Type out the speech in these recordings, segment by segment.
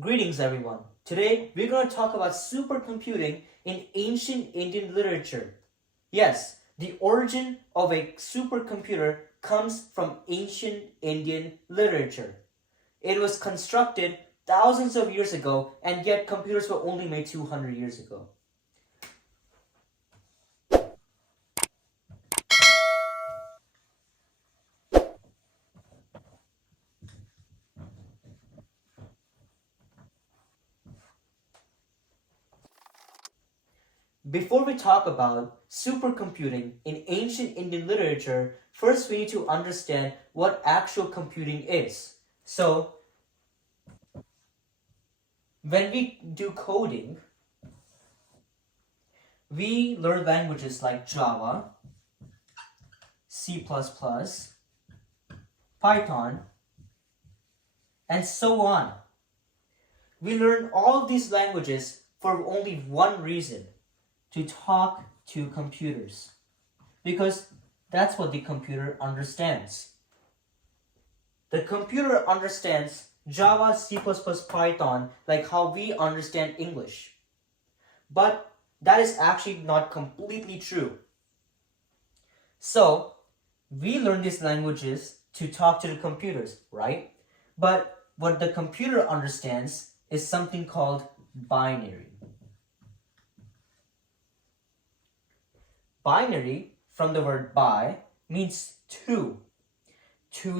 Greetings everyone. Today we're going to talk about supercomputing in ancient Indian literature. Yes, the origin of a supercomputer comes from ancient Indian literature. It was constructed thousands of years ago, and yet computers were only made 200 years ago. Before we talk about supercomputing in ancient Indian literature, first we need to understand what actual computing is. So, when we do coding, we learn languages like Java, C++, Python, and so on. We learn all of these languages for only one reason: to talk to computers. Because that's what the computer understands. The computer understands Java, C++, Python like how we understand English. But that is actually not completely true. So, we learn these languages to talk to the computers, right? But what the computer understands is something called binary. Binary, from the word bi, means two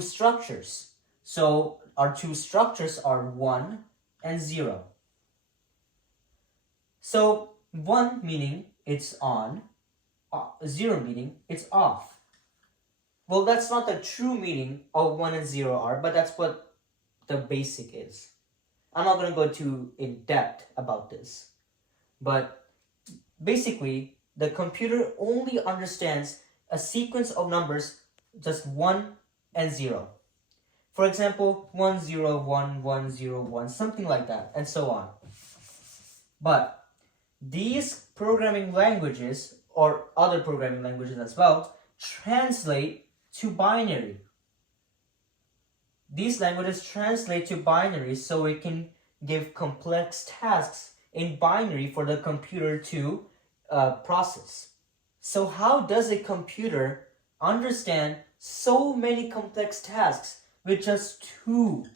structures. So our two structures are 1 and 0. So 1 meaning it's on, 0 meaning it's off. Well, that's not the true meaning of 1 and 0 are, but that's what the basic is. I'm not going to go too in depth about this. But basically, the computer only understands a sequence of numbers, just 1 and 0. For example, 1, 0, 1, 1, 0, 1, something like that, and so on. But these programming languages, or other programming languages as well, translate to binary. These languages translate to binary so it can give complex tasks in binary for the computer to process. So how does a computer understand so many complex tasks with just two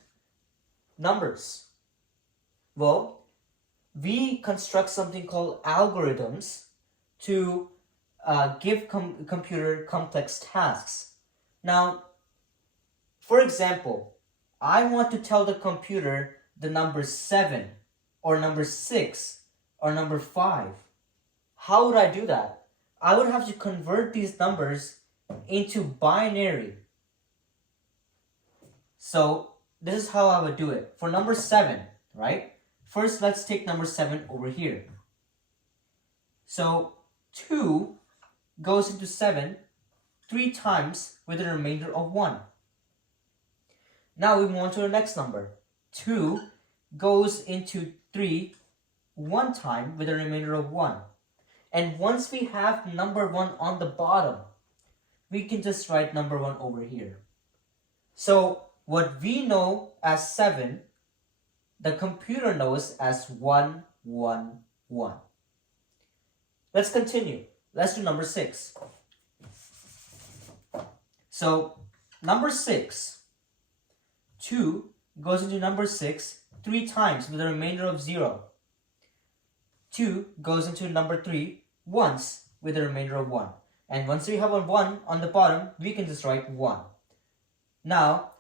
numbers? Well, we construct something called algorithms to give computer complex tasks. Now, for example, I want to tell the computer the number 7 or number 6 or number 5. How would I do that? I would have to convert these numbers into binary. So this is how I would do it. For number 7, right? First, let's take number 7 over here. So 2 goes into 7 3 times with a remainder of 1. Now we move on to the next number. 2 goes into 3 1 time with a remainder of 1. And once we have number 1 on the bottom, we can just write number 1 over here. So what we know as 7, the computer knows as 1, 1, 1. Let's continue. Let's do number 6. So number 6, 2 goes into number 6 3 times with a remainder of 0. 2 goes into number 3 once with a remainder of 1. And once we have a 1 on the bottom, we can just write 1. Now,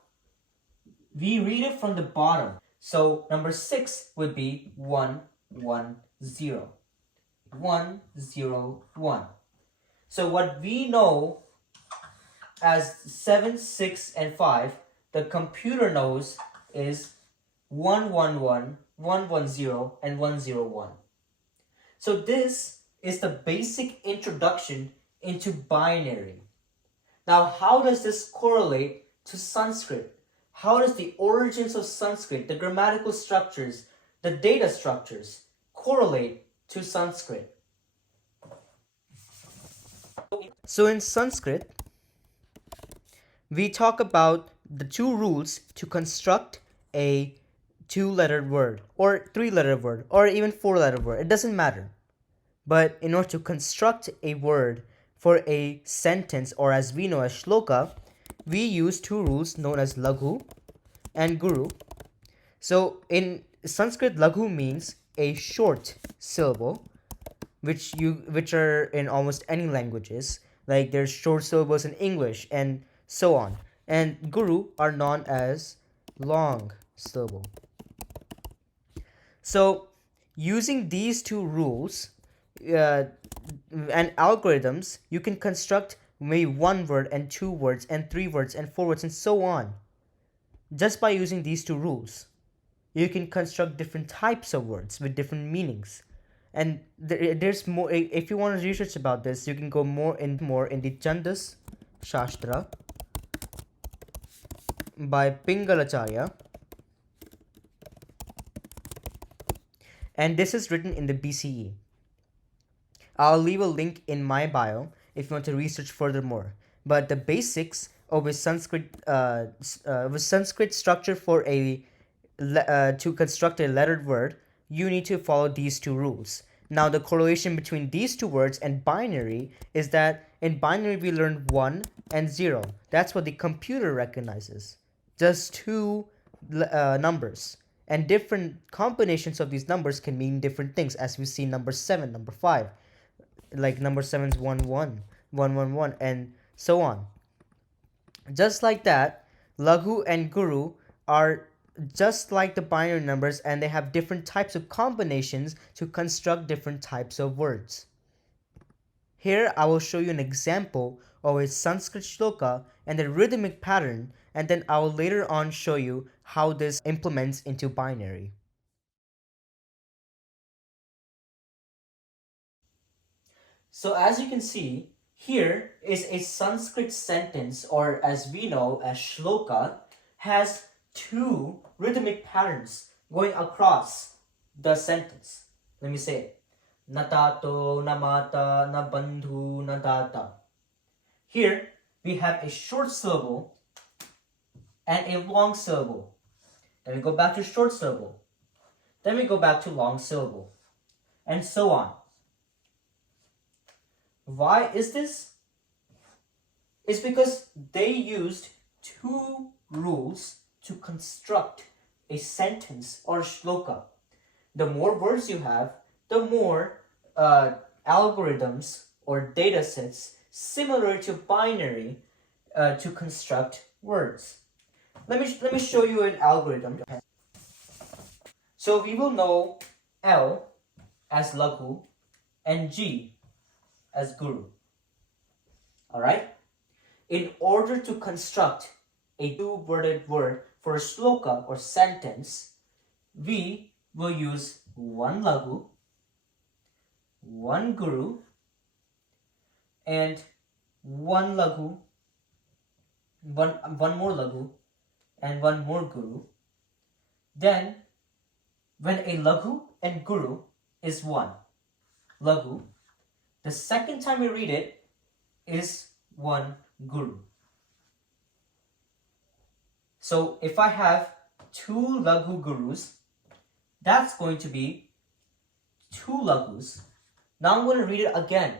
we read it from the bottom. So number 6 would be 1, 1, 0. 1, 0, 1. So what we know as 7, 6, and 5, the computer knows is 1, 1, 1, 1, 1, 0, and 1, 0, 1. So this is the basic introduction into binary. Now, how does this correlate to Sanskrit? How does the origins of Sanskrit, the grammatical structures, the data structures, correlate to Sanskrit? So in Sanskrit, we talk about the two rules to construct a two-lettered word or three-lettered word or even four-lettered word. It doesn't matter. But in order to construct a word for a sentence, or as we know as shloka, we use two rules known as laghu and guru. So in Sanskrit, laghu means a short syllable, which are in almost any languages. Like there's short syllables in English and so on. And guru are known as long syllable. So using these two rules and algorithms, you can construct maybe one word and two words and three words and four words and so on. Just by using these two rules, you can construct different types of words with different meanings. And there's more. If you want to research about this, you can go more in the Chandas Sashtra by Pingala Acharya. And this is written in the BCE. I'll leave a link in my bio if you want to research furthermore. But the basics of a Sanskrit structure for to construct a lettered word, you need to follow these two rules. Now the correlation between these two words and binary is that in binary we learn 1 and 0. That's what the computer recognizes. Just two numbers. And different combinations of these numbers can mean different things, as we see number 7, number 5. Like number 7 is 1 1, 1 1 1, and so on. Just like that, laghu and guru are just like the binary numbers, and they have different types of combinations to construct different types of words. Here I will show you an example of a Sanskrit shloka and the rhythmic pattern, and then I will later on show you how this implements into binary. So as you can see, here is a Sanskrit sentence, or as we know as shloka, has two rhythmic patterns going across the sentence. Let me say it. Na tato, na mata, na bandhu, na data. Here we have a short syllable and a long syllable. Then we go back to short syllable. Then we go back to long syllable. And so on. Why is this? It's because they used two rules to construct a sentence or shloka. The more words you have, the more algorithms or data sets similar to binary to construct words. Let me show you an algorithm. So we will know L as laghu and G as guru. Alright? In order to construct a two-worded word for a shloka or sentence, we will use one laghu, one guru, and one laghu, one more laghu, and one more guru. Then, when a laghu and guru is one laghu, the second time we read it is one guru. So if I have two laghu gurus, that's going to be two laghus. Now I'm going to read it again.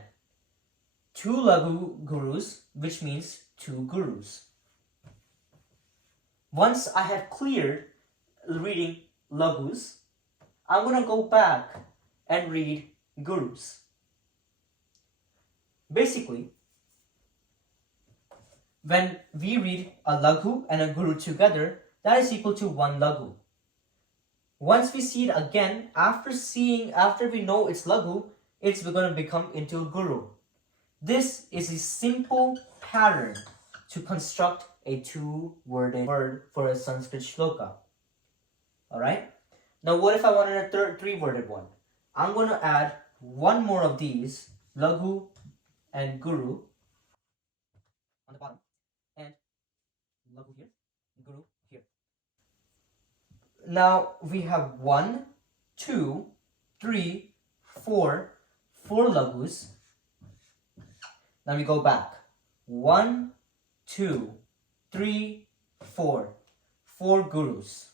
Two laghu gurus, which means two gurus. Once I have cleared reading laghus, I'm going to go back and read gurus. Basically, when we read a laghu and a guru together, that is equal to one laghu. Once we see it again, after we know it's laghu, it's going to become into a guru. This is a simple pattern to construct a two-worded word for a Sanskrit shloka. Alright? Now what if I wanted a three-worded one? I'm going to add one more of these, laghu and guru, on the bottom, and laghu here, guru here. Now we have 1, 2, 3, 4 laghus. Now we go back. 1, 2, 3, 4 gurus.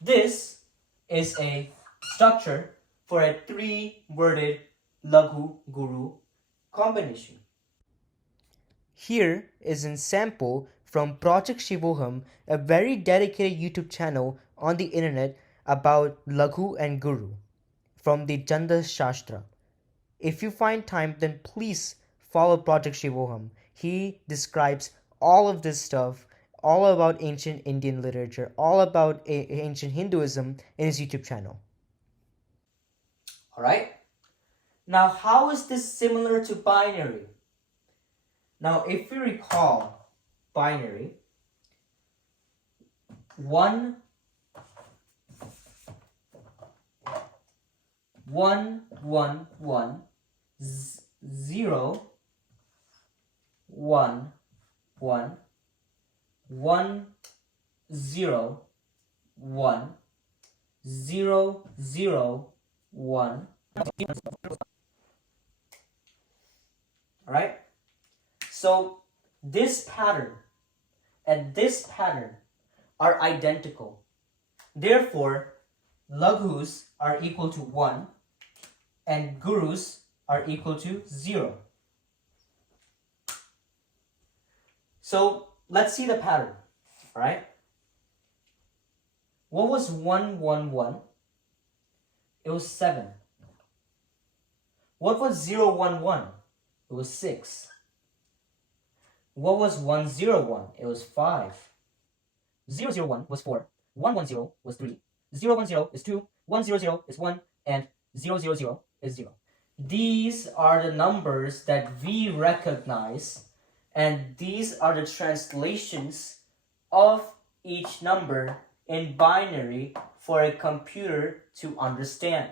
This is a structure for a three-worded Laghu Guru combination. Here is a sample from Project Shivoham, a very dedicated YouTube channel on the internet about Laghu and Guru from the Chandas Sashtra. If you find time, then please follow Project Shivoham. He describes all of this stuff, all about ancient Indian literature, all about ancient Hinduism in his YouTube channel. Alright? Now, how is this similar to binary? Now, if you recall binary, 1, 1, 1, 1, 0, 1, 1, 1, 0, 1, 0, 0, 1. Alright? So this pattern and this pattern are identical. Therefore, Laghus are equal to 1 and Gurus are equal to 0. So let's see the pattern. Alright? What was 1, 1, 1? It was 7. What was 0, 1, 1? It was 6. What was 1, 0, 1? It was 5. 0, 0, 1 was 4. 1, 1, 0 was 3. 0, 1, 0 is 2. 1, 0, 0 is 1. And 0, 0, 0 is 0. These are the numbers that we recognize, and these are the translations of each number in binary for a computer to understand.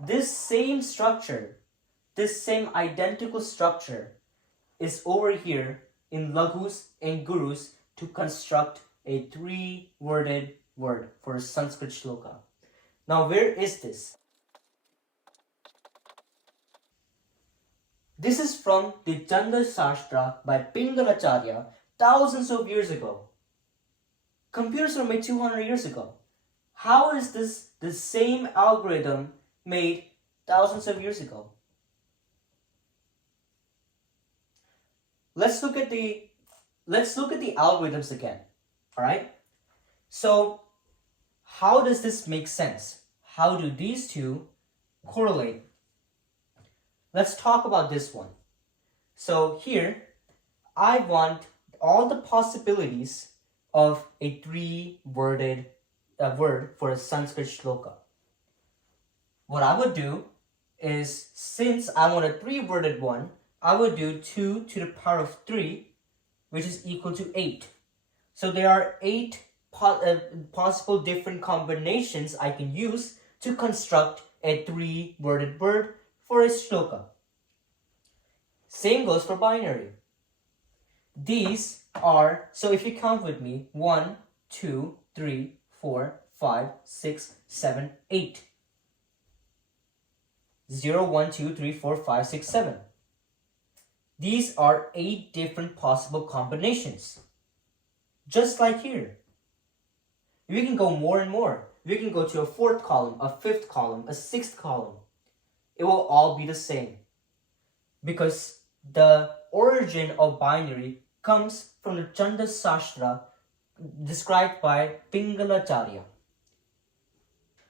This same structure, this same identical structure is over here in Laghus and Gurus to construct a three-worded word for a Sanskrit shloka. Now, where is this? This is from the Chandas Sashtra by Pingala Acharya thousands of years ago. Computers were made 200 years ago. How is this the same algorithm made thousands of years ago? Let's look at the algorithms again. All right? So, how does this make sense? How do these two correlate? Let's talk about this one. So here, I want all the possibilities of a three-worded word for a Sanskrit shloka. What I would do is, since I want a three-worded one, I would do 2 to the power of 3, which is equal to 8. So there are 8 possible different combinations I can use to construct a three-worded word for a shloka. Same goes for binary. These are, so if you count with me, 1, 2, 3, 4, 5, 6, 7, 8. 0, 1, 2, 3, 4, 5, 6, 7. These are 8 different possible combinations. Just like here. We can go more and more. We can go to a 4th column, a 5th column, a 6th column. It will all be the same. Because the origin of binary comes from the Chandas Sashtra described by Pingala Acharya.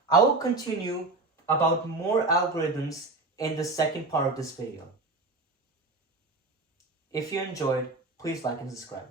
I will continue about more algorithms in the second part of this video. If you enjoyed, please like and subscribe.